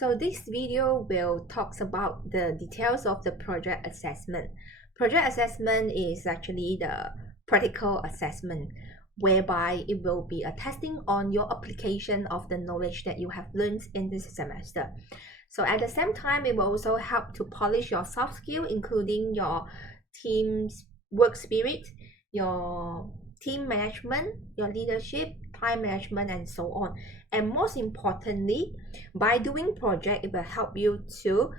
So this video will talk about the details of the project assessment. Project assessment is actually the practical assessment whereby it will be a testing on your application of the knowledge that you have learned in this semester. So at the same time, it will also help to polish your soft skill, including your team's work spirit, your team management, your leadership, time management, and so on. And most importantly, by doing project, it will help you to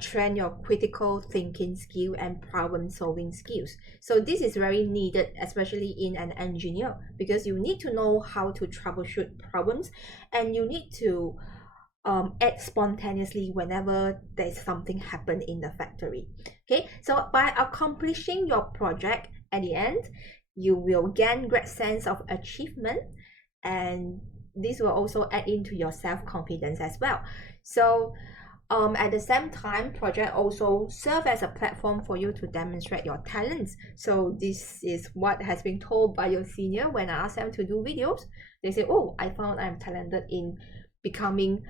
train your critical thinking skill and problem solving skills. So this is very needed, especially in an engineer, because you need to know how to troubleshoot problems, and you need to act spontaneously whenever there's something happen in the factory. Okay, so by accomplishing your project at the end, you will gain great sense of achievement, and this will also add into your self-confidence as well. So at the same time, project also serve as a platform for you to demonstrate your talents. So this is what has been told by your senior when I asked them to do videos. They say, oh, I found I'm talented in becoming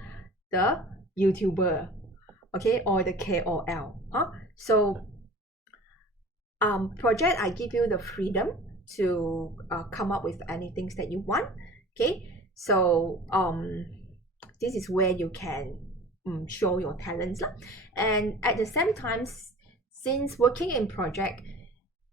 the YouTuber, okay, or the KOL. So project, I give you the freedom to come up with anything that you want. Okay, so this is where you can show your talents lah. And at the same time, since working in project,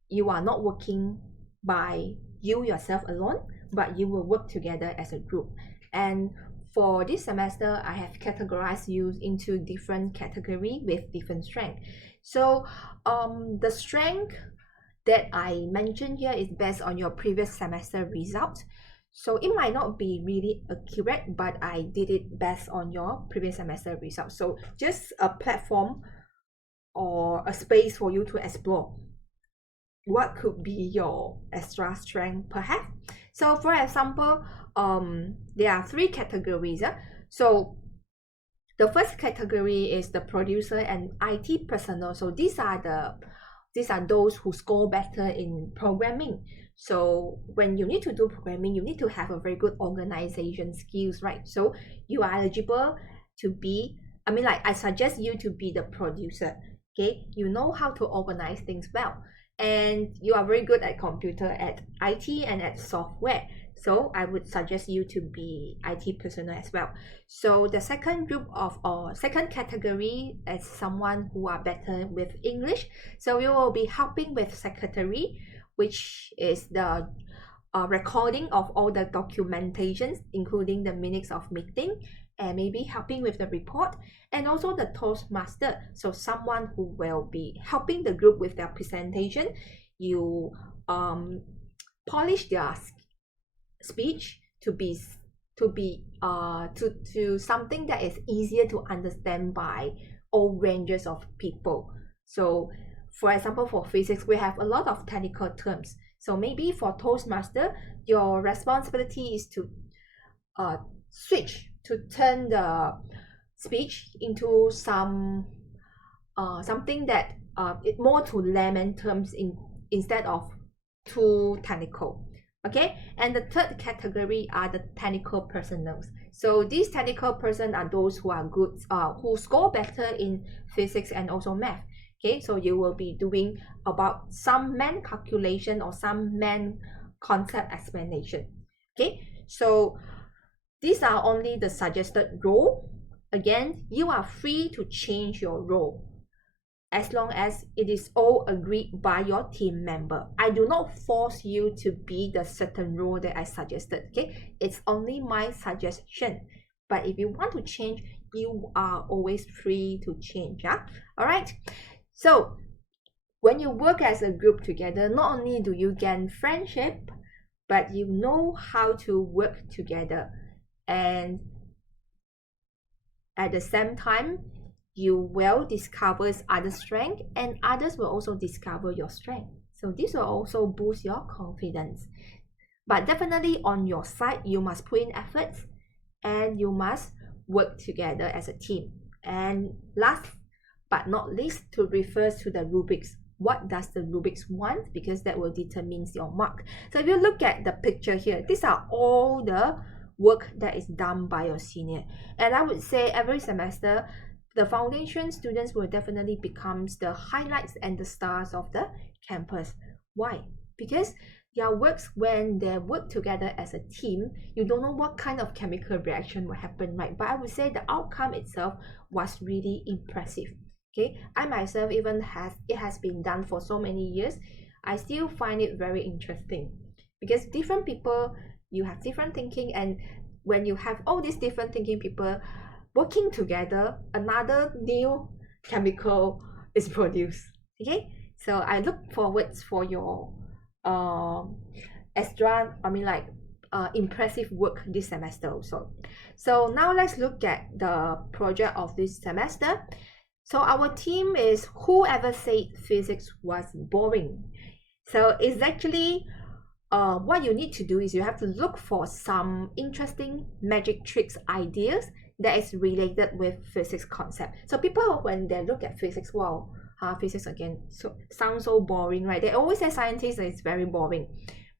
you are not working by you yourself alone, but you will work together as a group. And for this semester, I have categorized you into different category with different strength. So the strength that I mentioned here is based on your previous semester results. So it might not be really accurate, but I did it based on your previous semester results. So just a platform or a space for you to explore what could be your extra strength perhaps. So for example, there are three categories. So the first category is the producer and IT personnel. So these are those who score better in programming. So when you need to do programming, you need to have a very good organization skills, right? So you are eligible to be, I suggest you to be the producer. Okay, you know how to organize things well, and you are very good at computer, at IT, and at software. So I would suggest you to be IT personnel as well. So the second group of second category is someone who are better with English. So you will be helping with secretary, which is the recording of all the documentations, including the minutes of meeting, and maybe helping with the report, and also the Toastmaster. So someone who will be helping the group with their presentation. You polish their speech to something that is easier to understand by all ranges of people. So for example, for physics, we have a lot of technical terms. So maybe for Toastmaster, your responsibility is to turn the speech into something that more to layman terms instead of too technical. Okay, and the third category are the technical personnel. So these technical persons are those who are good, who score better in physics and also math. Okay, so you will be doing about some main calculation or some main concept explanation. Okay, so these are only the suggested role. Again, you are free to change your role as long as it is all agreed by your team member. I do not force you to be the certain role that I suggested. Okay, it's only my suggestion. But if you want to change, you are always free to change. Yeah, all right. So when you work as a group together, not only do you gain friendship, but you know how to work together, and at the same time, you will discover other strength, and others will also discover your strength. So this will also boost your confidence. But definitely on your side, you must put in efforts, and you must work together as a team. And last but not least, to refer to the rubrics. What does the rubrics want? Because that will determine your mark. So if you look at the picture here, these are all the work that is done by your senior. And I would say every semester, the foundation students will definitely become the highlights and the stars of the campus. Why? Because their works, when they work together as a team, you don't know what kind of chemical reaction will happen, right? But I would say the outcome itself was really impressive. Okay, I myself, even it has been done for so many years, I still find it very interesting, because different people, you have different thinking, and when you have all these different thinking people working together, another new chemical is produced. Okay, so I look forward for your impressive work this semester also. So now let's look at the project of this semester. So our theme is whoever said physics was boring. So it's actually what you need to do is you have to look for some interesting magic tricks ideas that is related with physics concept. So people, when they look at physics, wow, physics again, so sounds so boring, right? They always say scientists that it's very boring.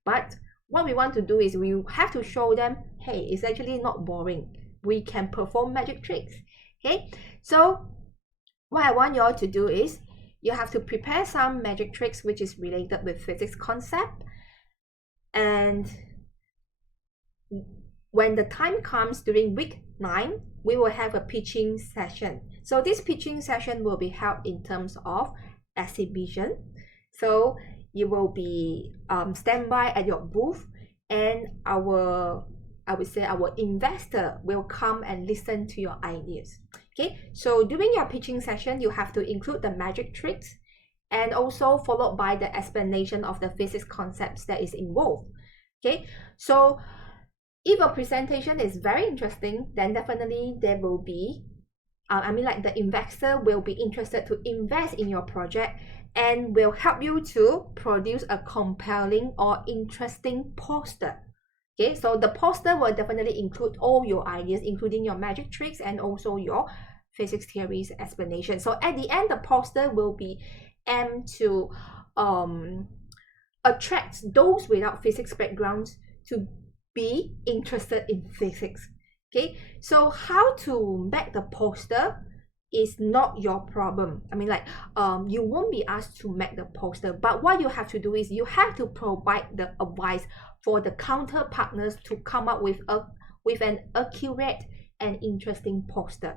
But what we want to do is we have to show them, hey, it's actually not boring. We can perform magic tricks. Okay, so what I want you all to do is you have to prepare some magic tricks which is related with physics concept. And when the time comes during week 9, we will have a pitching session. So this pitching session will be held in terms of exhibition. So you will be standby at your booth, and our investor will come and listen to your ideas. Okay, so during your pitching session, you have to include the magic tricks, and also followed by the explanation of the physics concepts that is involved. Okay, so if a presentation is very interesting, then definitely there will be the investor will be interested to invest in your project and will help you to produce a compelling or interesting poster. Okay, so the poster will definitely include all your ideas, including your magic tricks and also your physics theories explanation. So at the end, the poster will be aimed to attract those without physics backgrounds to be interested in physics. Okay, so how to make the poster is not your problem. You won't be asked to make the poster, but what you have to do is you have to provide the advice for the counter partners to come up with an accurate and interesting poster.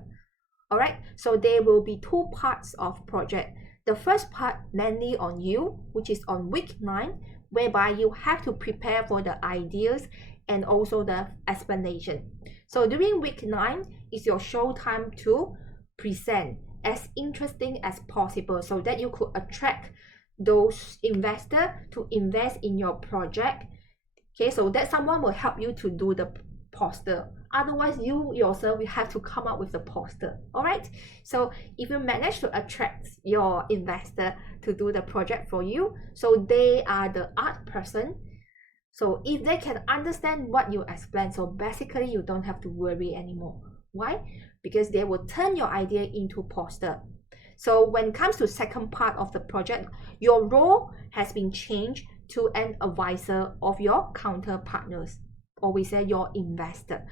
All right, so there will be 2 parts of project. The first part mainly on you, which is on week 9, whereby you have to prepare for the ideas and also the explanation. So during week 9 is your show time to present as interesting as possible, so that you could attract those investors to invest in your project. Okay, so that someone will help you to do the poster. Otherwise, you yourself will have to come up with the poster. All right, so if you manage to attract your investor to do the project for you, so they are the art person, so if they can understand what you explain, so basically you don't have to worry anymore. Why? Because they will turn your idea into poster. So when it comes to second part of the project, your role has been changed to an advisor of your counter partners, or we say your investor.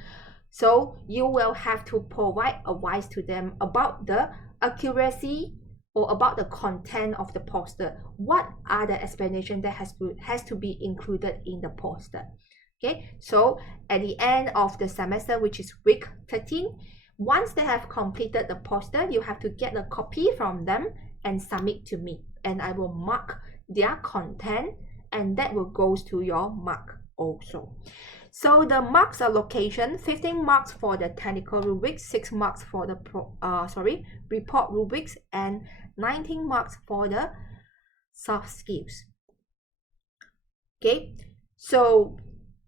So you will have to provide advice to them about the accuracy or about the content of the poster. What are the explanations that has to be included in the poster? Okay, so at the end of the semester, which is week 13, once they have completed the poster, you have to get a copy from them and submit to me, and I will mark their content, and that will go to your mark also. So the marks allocation: 15 marks for the technical rubrics, 6 marks for the report rubrics, and 19 marks for the soft skills. Okay, so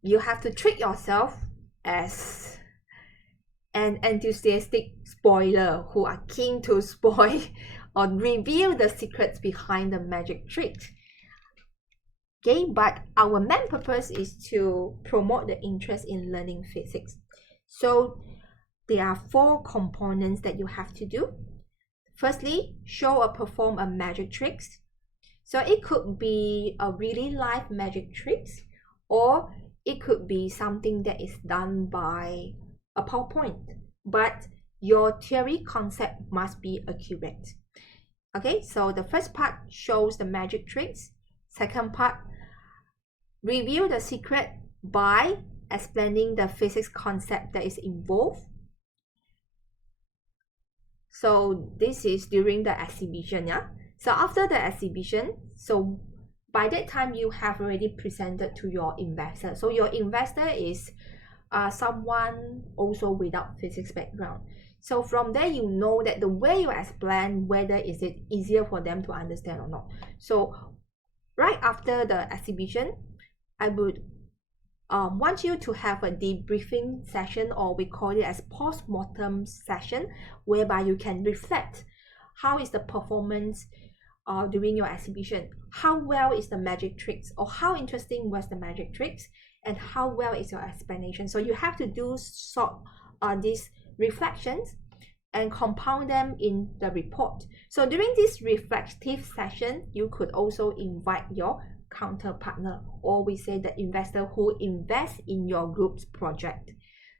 you have to treat yourself as an enthusiastic spoiler who are keen to spoil or reveal the secrets behind the magic trick. Okay, but our main purpose is to promote the interest in learning physics. So there are 4 components that you have to do. Firstly, show or perform a magic tricks. So it could be a really live magic tricks, or it could be something that is done by a PowerPoint, but your theory concept must be accurate. Okay, so the first part shows the magic tricks. Second part, reveal the secret by explaining the physics concept that is involved. So this is during the exhibition, yeah. So after the exhibition, so by that time you have already presented to your investor. So your investor is someone also without physics background. So from there, you know that the way you explain, whether is it easier for them to understand or not. So right after the exhibition, I would want you to have a debriefing session, or we call it as post-mortem session, whereby you can reflect how is the performance during your exhibition, how well is the magic tricks, or how interesting was the magic tricks, and how well is your explanation. So you have to do sort these reflections and compound them in the report. So during this reflective session, you could also invite your counter partner, or we say the investor who invests in your group's project.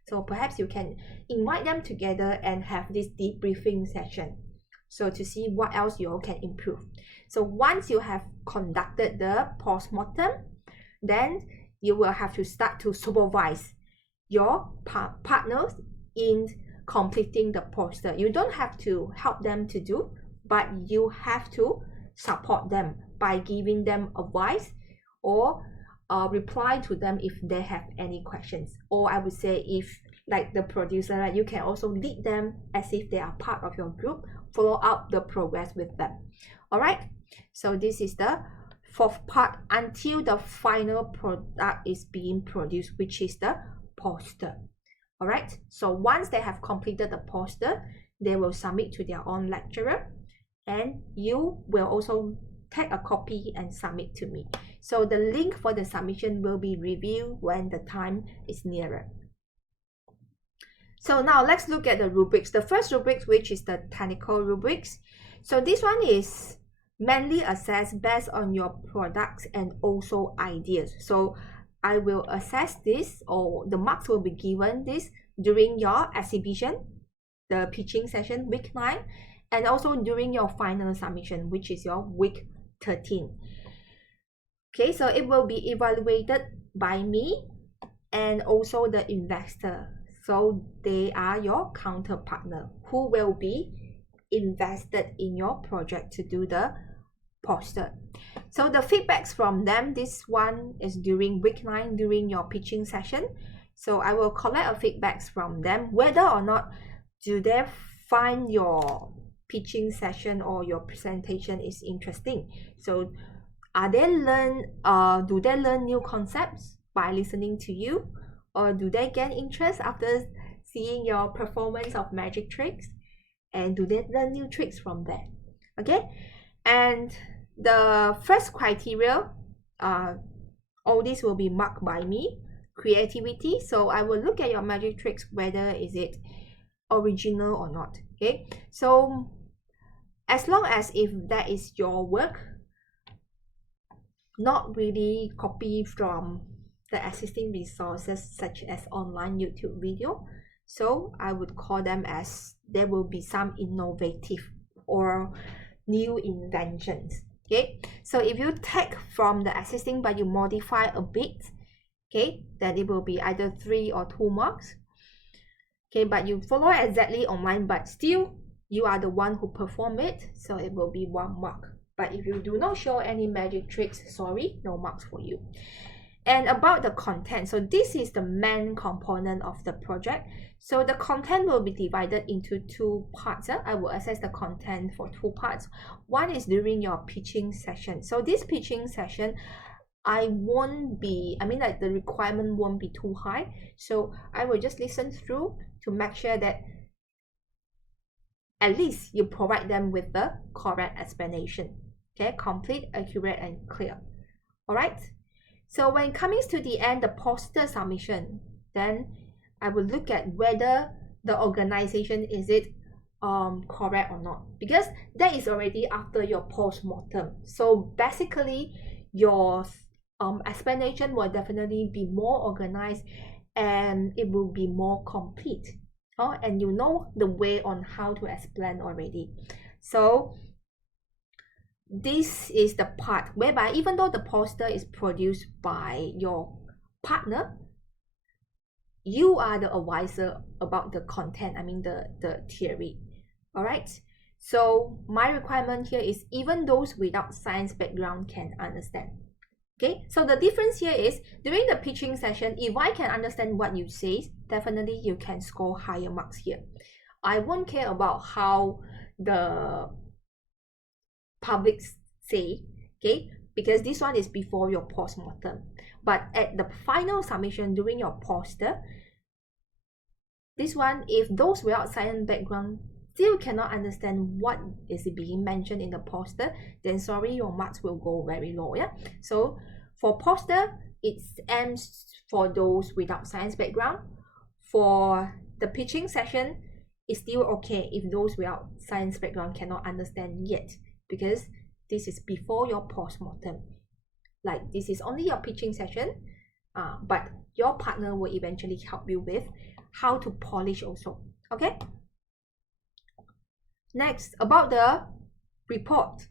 So perhaps you can invite them together and have this debriefing session, so to see what else you all can improve. So once you have conducted the post-mortem, then you will have to start to supervise your partners in completing the poster. You don't have to help them to do, but you have to support them by giving them advice or reply to them if they have any questions. Or I would say, if like the producer, right, you can also lead them as if they are part of your group, follow up the progress with them. All right, so this is the fourth part until the final product is being produced, which is the poster. All right, so once they have completed the poster, they will submit to their own lecturer, and you will also take a copy and submit to me. So the link for the submission will be revealed when the time is nearer. So now let's look at the rubrics. The first rubrics, which is the technical rubrics. So this one is mainly assessed based on your products and also ideas. So I will assess this, or the marks will be given this during your exhibition, the pitching session, week 9, and also during your final submission, which is your week 13. Okay, so it will be evaluated by me and also the investor. So they are your counter partner who will be invested in your project to do the poster. So the feedbacks from them, this one is during week 9, during your pitching session. So I will collect a feedbacks from them, whether or not do they find your pitching session or your presentation is interesting. So do they learn new concepts by listening to you, or do they gain interest after seeing your performance of magic tricks, and do they learn new tricks from there? Okay, and the first criteria, all this will be marked by me. Creativity, so I will look at your magic tricks, whether is it original or not. Okay, so as long as if that is your work, not really copy from the existing resources such as online YouTube video, so I would call them as there will be some innovative or new inventions. Okay, so if you take from the existing but you modify a bit, okay, then it will be either 3 or 2 marks. Okay, but you follow exactly online, but still you are the one who perform it, so it will be 1 mark. But if you do not show any magic tricks, sorry, no marks for you. And about the content, so this is the main component of the project. So the content will be divided into 2 parts. I will assess the content for 2 parts. One is during your pitching session. So this pitching session, the requirement won't be too high. So I will just listen through to make sure that at least you provide them with the correct explanation. Okay, complete, accurate, and clear. All right. So when coming to the end, the poster submission, then I will look at whether the organization is it correct or not, because that is already after your post-mortem. So basically your explanation will definitely be more organized and it will be more complete. And you know the way on how to explain already. So this is the part whereby even though the poster is produced by your partner, you are the advisor about the content, I mean the theory. All right, so my requirement here is even those without science background can understand. Okay, so the difference here is during the pitching session, if I can understand what you say, definitely you can score higher marks here. I won't care about how the public say, okay, because this one is before your postmortem. But at the final submission during your poster, this one, if those without science background still cannot understand what is being mentioned in the poster, then sorry, your marks will go very low. Yeah, so for poster, it aims for those without science background. For the pitching session, it's still okay if those without science background cannot understand yet, because this is before your postmortem. Like, this is only your pitching session, but your partner will eventually help you with how to polish also. Okay, next, about the report.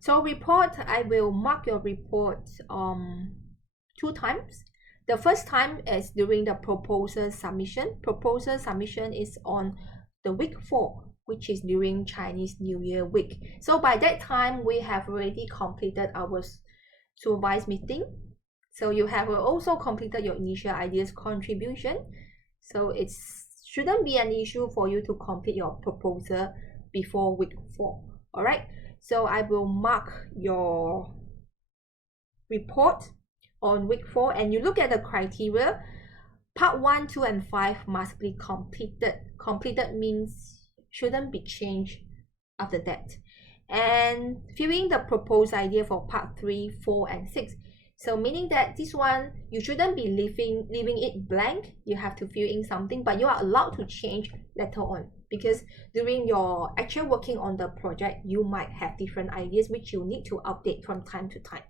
So report, I will mark your report 2 times. The first time is during the proposal submission. Proposal submission is on the week 4, which is during Chinese New Year week. So by that time, we have already completed our supervised meeting. So you have also completed your initial ideas contribution. So it shouldn't be an issue for you to complete your proposal before week 4. All right. So I will mark your report on week 4, and you look at the criteria. Part 1, 2, and 5 must be completed. Completed means shouldn't be changed after that. And filling the proposed idea for part 3, 4, and 6. So meaning that this one, you shouldn't be leaving it blank. You have to fill in something, but you are allowed to change later on, because during your actual working on the project, you might have different ideas which you need to update from time to time.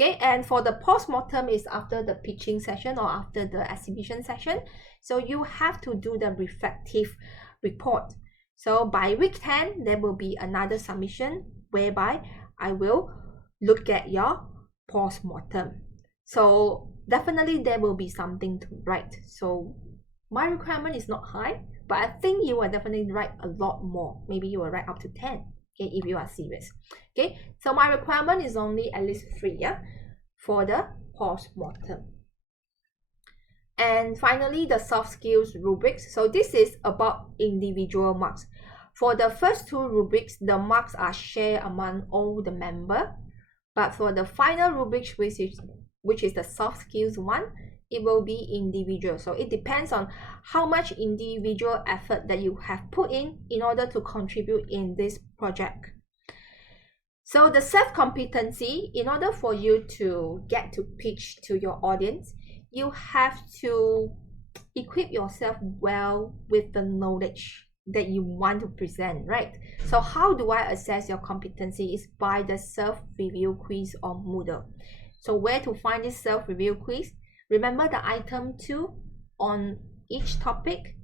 Okay, and for the postmortem is after the pitching session or after the exhibition session. So you have to do the reflective report. So by week 10, there will be another submission whereby I will look at your postmortem. So definitely there will be something to write. So my requirement is not high, but I think you will definitely write a lot more. Maybe you will write up to 10, okay, if you are serious. Okay, so my requirement is only at least 3, yeah, for the postmortem. And finally, the soft skills rubrics. So this is about individual marks. For the first 2 rubrics, the marks are shared among all the members. But for the final rubrics, which is the soft skills one, it will be individual. So it depends on how much individual effort that you have put in order to contribute in this project. So the self-competency, in order for you to get to pitch to your audience, you have to equip yourself well with the knowledge that you want to present, right? So how do I assess your competency is by the self-review quiz on Moodle. So where to find this self-review quiz? Remember the item 2 on each topic.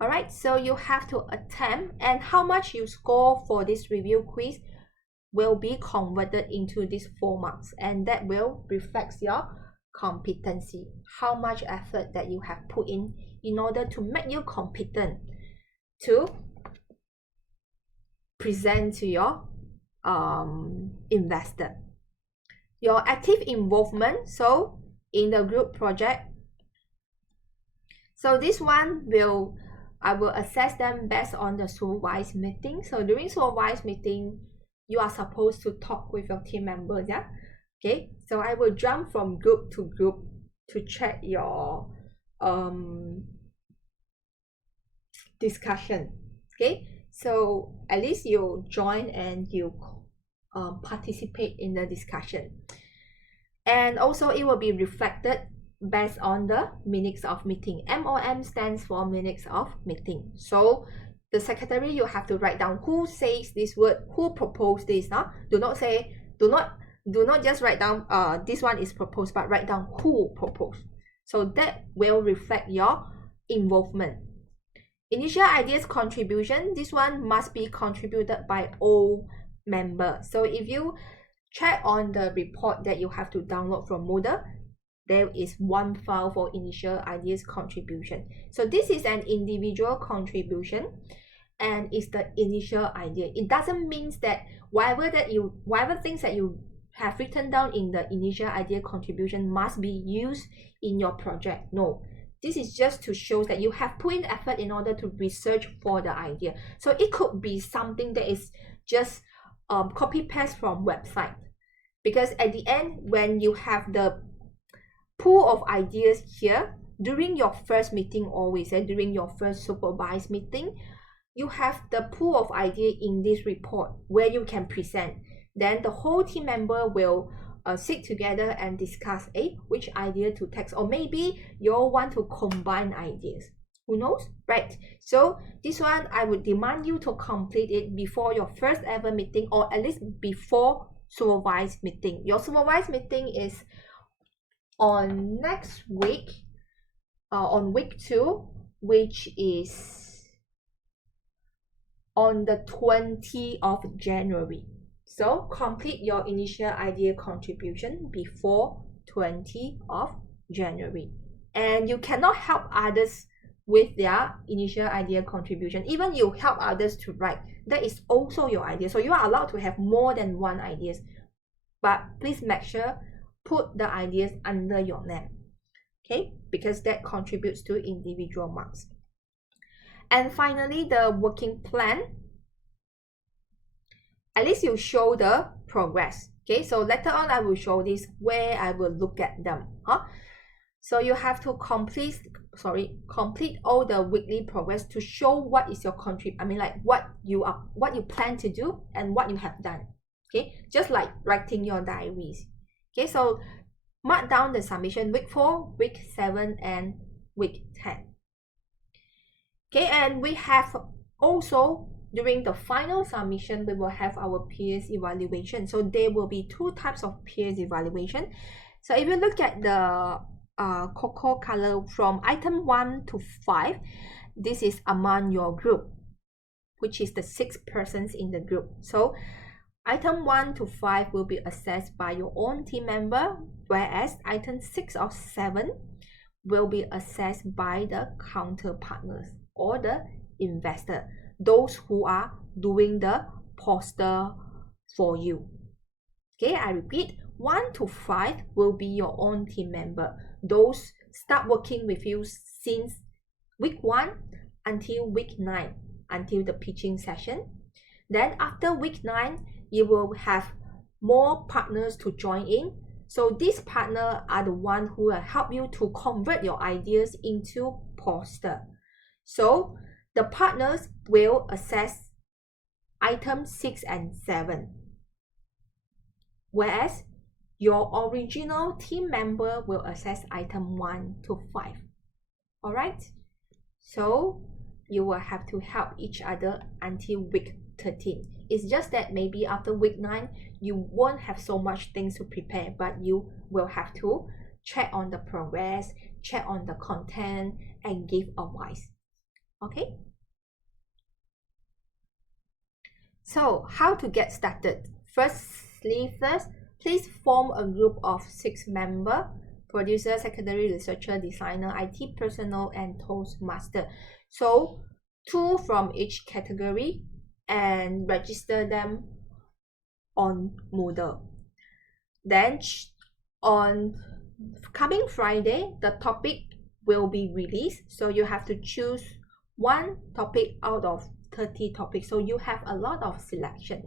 All right, so you have to attempt, and how much you score for this review quiz will be converted into these 4 marks, and that will reflect your competency, how much effort that you have put in order to make you competent to present to your investor. Your active involvement, so in the group project, so this one I will assess them based on the supervised meeting. So during supervised meeting, you are supposed to talk with your team members, yeah. Okay, so I will jump from group to group to check your discussion. Okay, so at least you join and you participate in the discussion, and also it will be reflected based on the minutes of meeting. MOM stands for minutes of meeting. So the secretary, you have to write down who says this word, who proposed this. Do not do not just write down this one is proposed, but write down who proposed. So that will reflect your involvement. Initial ideas contribution, this one must be contributed by all members. So if you check on the report that you have to download from Moodle, there is one file for initial ideas contribution. So this is an individual contribution and it's the initial idea. It doesn't mean that whatever things that you have written down in the initial idea contribution must be used in your project. No, this is just to show that you have put in effort in order to research for the idea. So it could be something that is just copy paste from website, because at the end, when you have the pool of ideas here during your first meeting, always during your first supervised meeting, you have the pool of idea in this report where you can present. Then the whole team member will sit together and discuss which idea to text, or maybe you all want to combine ideas, who knows, right? So this one I would demand you to complete it before your first ever meeting, or at least before supervised meeting. Your supervised meeting is on next week, on week 2, which is on the 20th of January. So complete your initial idea contribution before 20th of January. And you cannot help others with their initial idea contribution. Even you help others to write, that is also your idea. So you are allowed to have more than one ideas, but please make sure put the ideas under your name, okay? Because that contributes to individual marks. And finally, the working plan. At least you show the progress, okay? So later on, I will show this where I will look at them, So you have to complete all the weekly progress to show what is your what you plan to do and what you have done, okay? Just like writing your diaries. Okay, so mark down the submission week 4, week 7, and week 10. Okay, and we have also, during the final submission, we will have our peers evaluation. So there will be 2 types of peers evaluation. So if you look at the cocoa color from item 1 to 5, this is among your group, which is the 6 persons in the group. So item 1 to 5 will be assessed by your own team member, whereas item 6 or 7 will be assessed by the counterpartners or the investor, those who are doing the poster for you. Okay, I repeat, 1 to 5 will be your own team member. Those start working with you since week 1 until week 9, until the pitching session. Then after week 9, you will have more partners to join in. So these partners are the ones who will help you to convert your ideas into poster. So the partners will assess items 6 and 7, whereas your original team member will assess item 1 to 5. All right, so you will have to help each other until week 13. It's just that maybe after week 9, you won't have so much things to prepare, but you will have to check on the progress, check on the content, and give advice. Okay? So how to get started? First, please form a group of 6 members: producer, secondary researcher, designer, IT personnel, and Toastmaster. So 2 from each category, and register them on Moodle. Then on coming Friday, the topic will be released. So you have to choose 1 topic out of 30 topics. So you have a lot of selection.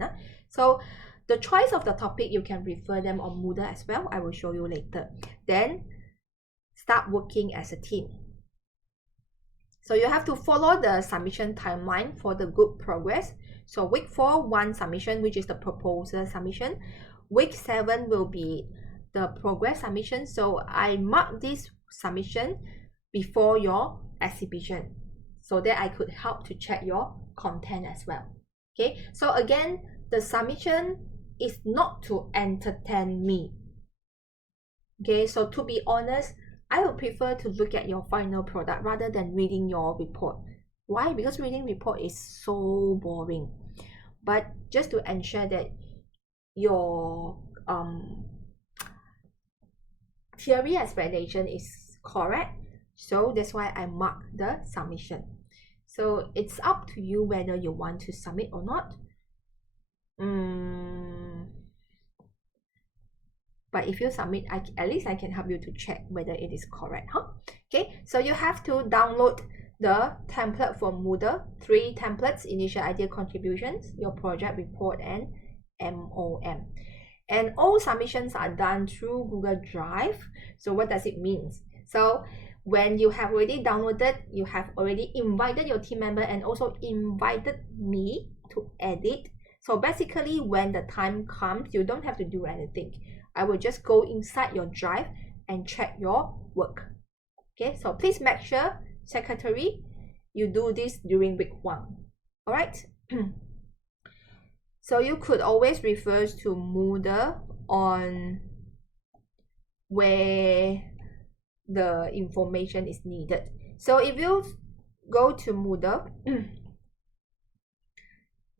So the choice of the topic, you can refer them on Moodle as well. I will show you later. Then start working as a team. So you have to follow the submission timeline for the group progress. So week 4, 1 submission, which is the proposal submission. Week 7 will be the progress submission. So I mark this submission before your exhibition so that I could help to check your content as well. Okay, so again, the submission is not to entertain me. Okay, so to be honest, I would prefer to look at your final product rather than reading your report. Why? Because reading report is so boring. But just to ensure that your theory explanation is correct, so that's why I mark the submission. So it's up to you whether you want to submit or not. But if you submit, at least I can help you to check whether it is correct, huh? Okay, so you have to download the template from Moodle, 3 templates: initial idea, contributions, your project report, and MOM. And all submissions are done through Google Drive. So what does it mean? So when you have already downloaded, you have already invited your team member and also invited me to edit. So basically, when the time comes, you don't have to do anything. I will just go inside your drive and check your work. Okay, so please make sure, secretary, you do this during week 1. All right. So you could always refer to Moodle on where the information is needed. So if you go to Moodle,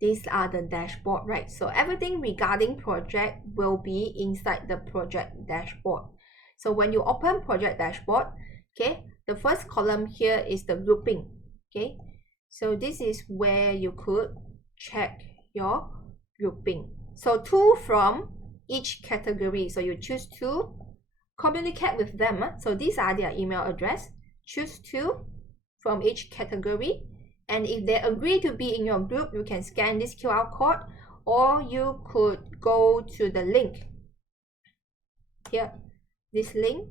these are the dashboard, right? So everything regarding project will be inside the project dashboard. So when you open project dashboard, okay, the first column here is the grouping. Okay, so this is where you could check your grouping. So 2 from each category. So you choose 2, communicate with them. So these are their email address. Choose 2 from each category. And if they agree to be in your group, you can scan this QR code, or you could go to the link here, this link,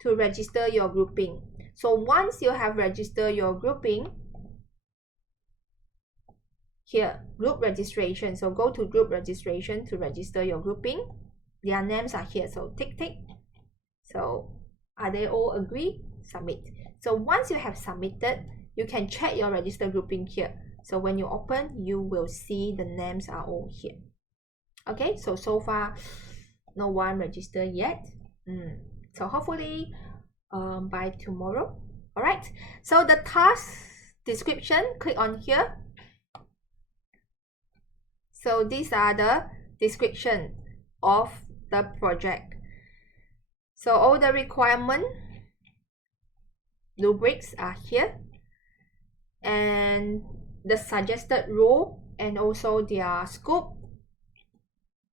to register your grouping. So once you have registered your grouping, here, group registration. So go to group registration to register your grouping. Their names are here, so tick. So are they all agree? Submit. So once you have submitted, you can check your register grouping here. So when you open, you will see the names are all here. Okay, so far no one registered yet. So hopefully by tomorrow. All right, so the task description, click on here. So these are the description of the project. So all the requirement rubrics are here, and the suggested role, and also their scope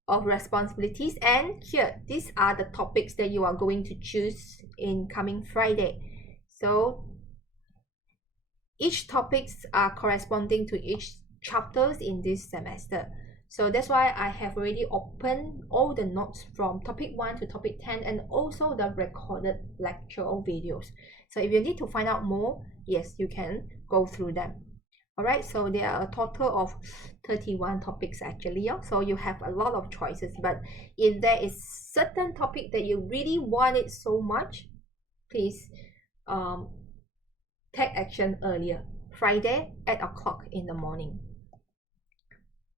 of responsibilities. And here, these are the topics that you are going to choose in coming Friday. So each topics are corresponding to each chapters in this semester. So that's why I have already opened all the notes from topic 1 to topic 10, and also the recorded lecture or videos. So if you need to find out more, yes, you can go through them. All right, so there are a total of 31 topics actually. So you have a lot of choices, but if there is certain topic that you really want it so much, please take action earlier, Friday at 8 o'clock in the morning.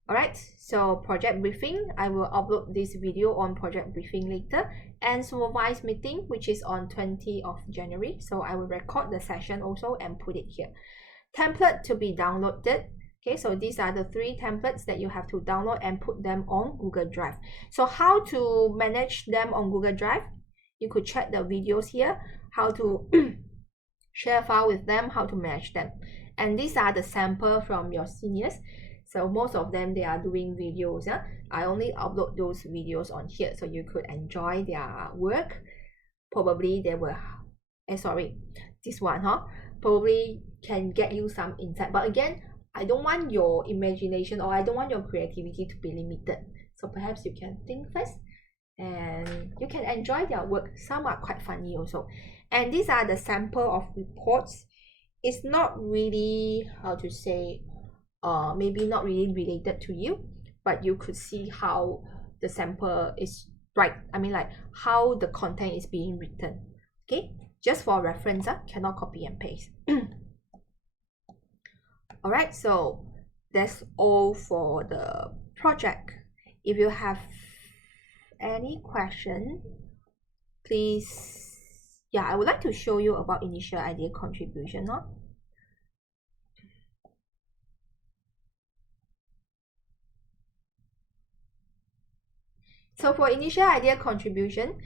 Alright, so project briefing, I will upload this video on project briefing later, and supervised meeting, which is on 20th of January. So I will record the session also and put it here. Template to be downloaded. Okay, so these are the 3 templates that you have to download and put them on Google Drive. So how to manage them on Google Drive? You could check the videos here, how to share file with them, how to manage them. And these are the sample from your seniors. So most of them, they are doing videos. I only upload those videos on here, so you could enjoy their work. Probably they will, this one, probably can get you some insight. But again, I don't want your imagination, or I don't want your creativity to be limited. So perhaps you can think first, and you can enjoy their work. Some are quite funny also. And these are the sample of reports. It's not really, how to say, maybe not really related to you, but you could see how the sample is like how the content is being written. Okay, just for reference, cannot copy and paste. All right, so that's all for the project. If you have any question, please, yeah, I would like to show you about initial idea contribution. Huh? So for initial idea contribution,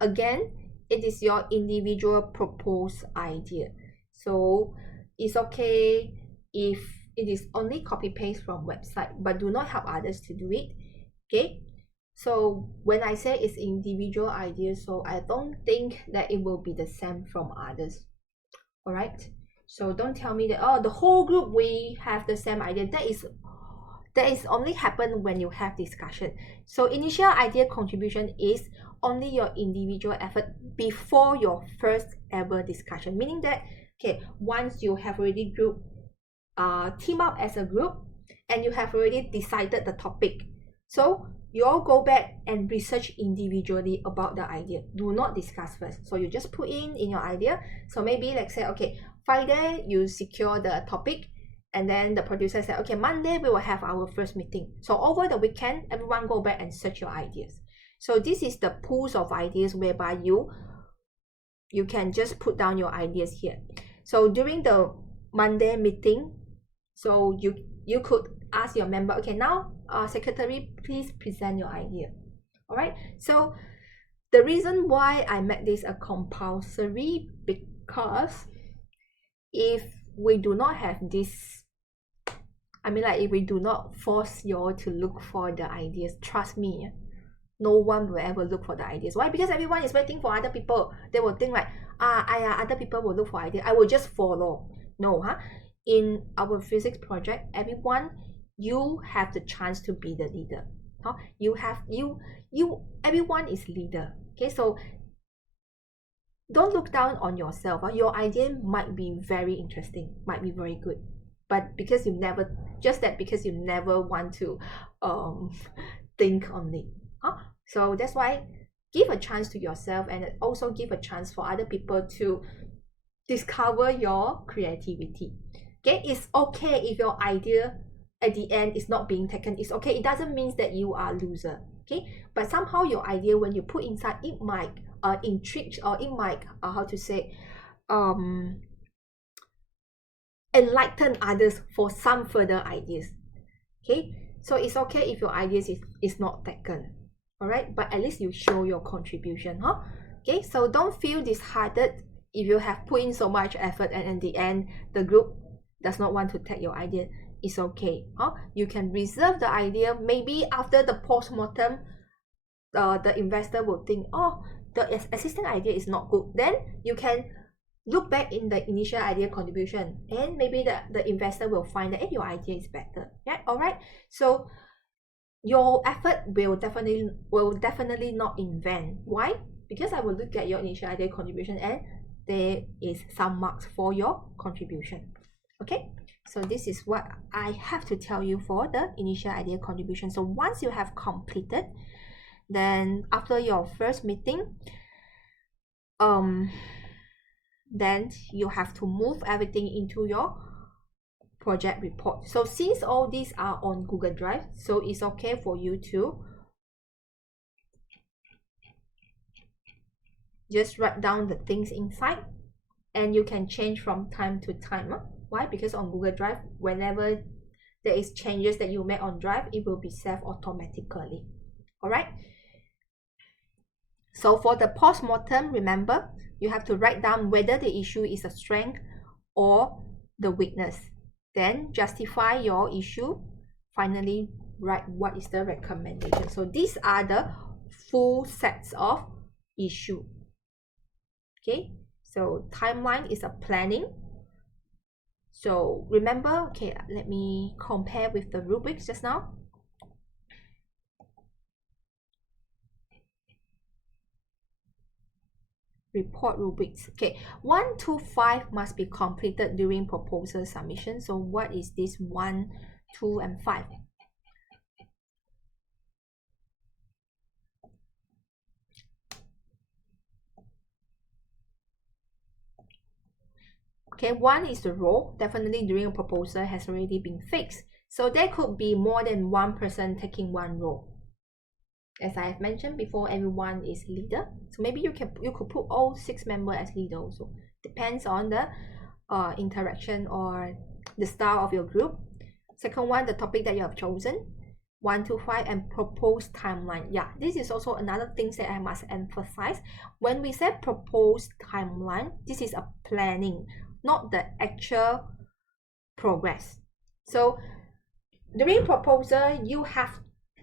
again, it is your individual proposed idea. So it's okay if it is only copy paste from website, but do not help others to do it. Okay. So when I say it's individual idea, so I don't think that it will be the same from others. All right. So don't tell me that, oh, the whole group we have the same idea. That is only happen when you have discussion. So initial idea contribution is only your individual effort before your first ever discussion, meaning that, okay, once you have already team up as a group and you have already decided the topic, so you all go back and research individually about the idea. Do not discuss first. So you just put in your idea. So maybe let's say, okay, Friday you secure the topic, and then the producer said, okay, Monday we will have our first meeting. So over the weekend, everyone go back and search your ideas. So this is the pools of ideas whereby you can just put down your ideas here. So during the Monday meeting, so you could ask your member, okay, now secretary, please present your idea. All right. So the reason why I made this a compulsory, because if we do not have this, I mean, like, if we do not force you all to look for the ideas, trust me, no one will ever look for the ideas. Why? Because everyone is waiting for other people. They will think like, other people will look for ideas, I will just follow. No, huh? In our physics project, everyone, you have the chance to be the leader. Huh? Everyone is leader. Okay, so don't look down on yourself. Huh? Your idea might be very interesting, might be very good, but because you never want to think on it. Huh? So that's why give a chance to yourself, and also give a chance for other people to discover your creativity. Okay, it's okay if your idea at the end is not being taken. It's okay. It doesn't mean that you are a loser. Okay, but somehow your idea, when you put inside, it might intrigue, or it might how to say enlighten others for some further ideas. Okay, so it's okay if your ideas is not taken. All right, but at least you show your contribution. Huh? Okay, so don't feel disheartened if you have put in so much effort and in the end the group does not want to take your idea. It's okay. Huh? You can reserve the idea. Maybe after the post-mortem, the investor will think, oh, the existing idea is not good. Then you can look back in the initial idea contribution, and maybe the investor will find that, hey, your idea is better. Yeah, all right. So your effort will definitely not in vain. Why? Because I will look at your initial idea contribution, and there is some marks for your contribution. Okay, so this is what I have to tell you for the initial idea contribution. So once you have completed, then after your first meeting, then you have to move everything into your project report. So since all these are on Google Drive, so it's okay for you to just write down the things inside, and you can change from time to time. Why? Because on Google Drive, whenever there is changes that you make on Drive, it will be saved automatically. All right. So for the post-mortem, remember, you have to write down whether the issue is a strength or the weakness. Then justify your issue. Finally, write what is the recommendation. So these are the full sets of issue. Okay, so timeline is a planning. So remember, okay, let me compare with the rubrics just now. Report rubrics. Okay, 1 to 5 must be completed during proposal submission. So what is this 1, 2, and 5? Okay, 1 is the role. Definitely during a proposal has already been fixed. So there could be more than one person taking one role. As I have mentioned before, everyone is leader. So maybe you could put all 6 members as leader also. Depends on the interaction or the style of your group. Second one, the topic that you have chosen. 1 to 5, and proposed timeline. Yeah, this is also another thing that I must emphasize. When we say proposed timeline, this is a planning, not the actual progress. So during proposal, you have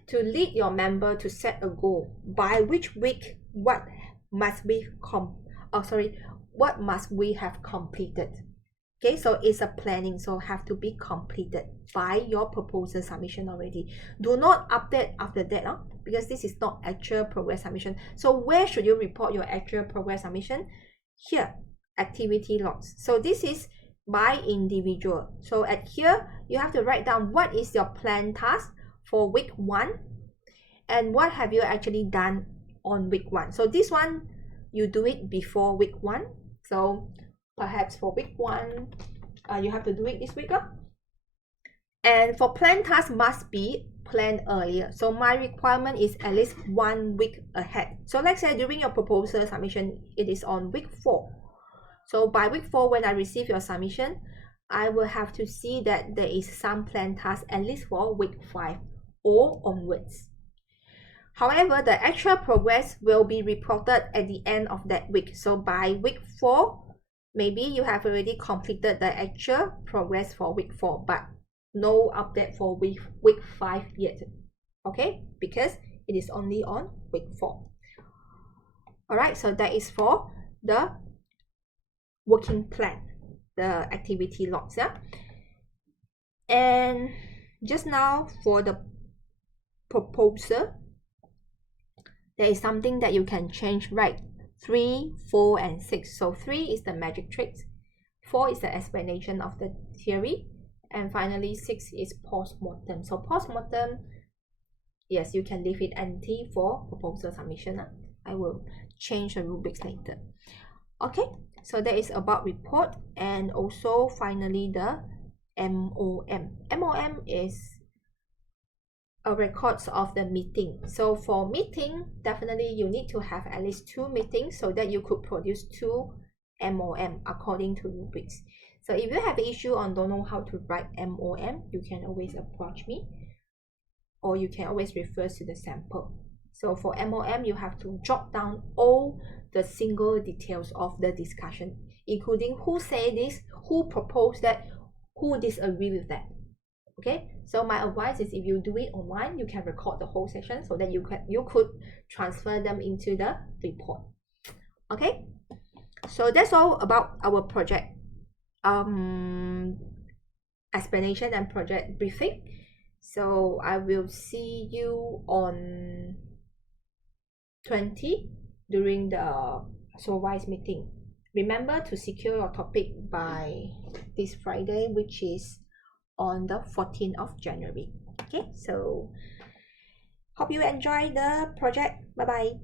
to lead your member to set a goal by which week what must we have completed. Okay, so it's a planning, so have to be completed by your proposal submission already. Do not update after that, because this is not actual progress submission. So where should you report your actual progress submission? Here, activity logs. So this is by individual. So at here, you have to write down what is your planned task for week 1 and what have you actually done on week 1. So this one, you do it before week 1. So perhaps for week 1, you have to do it this week. And for planned tasks must be planned earlier. So my requirement is at least 1 week ahead. So let's say during your proposal submission, it is on week 4. So by week 4, when I receive your submission, I will have to see that there is some planned tasks at least for week 5 or onwards. However, the actual progress will be reported at the end of that week. So by week 4, maybe you have already completed the actual progress for week 4, but no update for week 5 yet. Okay, because it is only on week 4. Alright, so that is for the working plan, the activity logs. Yeah. And just now for the proposal, there is something that you can change, right? 3, 4, and 6. So 3 is the magic tricks, 4 is the explanation of the theory, and finally 6 is post-mortem. So post-mortem, yes, you can leave it empty for proposal submission. I will change the rubrics later. Okay, so that is about report, and also finally the MOM. MOM is a records of the meeting. So for meeting, definitely you need to have at least 2 meetings so that you could produce 2 MOM according to rubrics. So if you have an issue on don't know how to write MOM, you can always approach me, or you can always refer to the sample. So for MOM, you have to jot down all the single details of the discussion, including who said this, who proposed that, who disagree with that. Okay, so my advice is if you do it online, you can record the whole session so that you could transfer them into the report. Okay, so that's all about our project explanation and project briefing. So I will see you on 20 during the supervised meeting. Remember to secure your topic by this Friday, which is on the 14th of January. Okay, so hope you enjoy the project. Bye bye.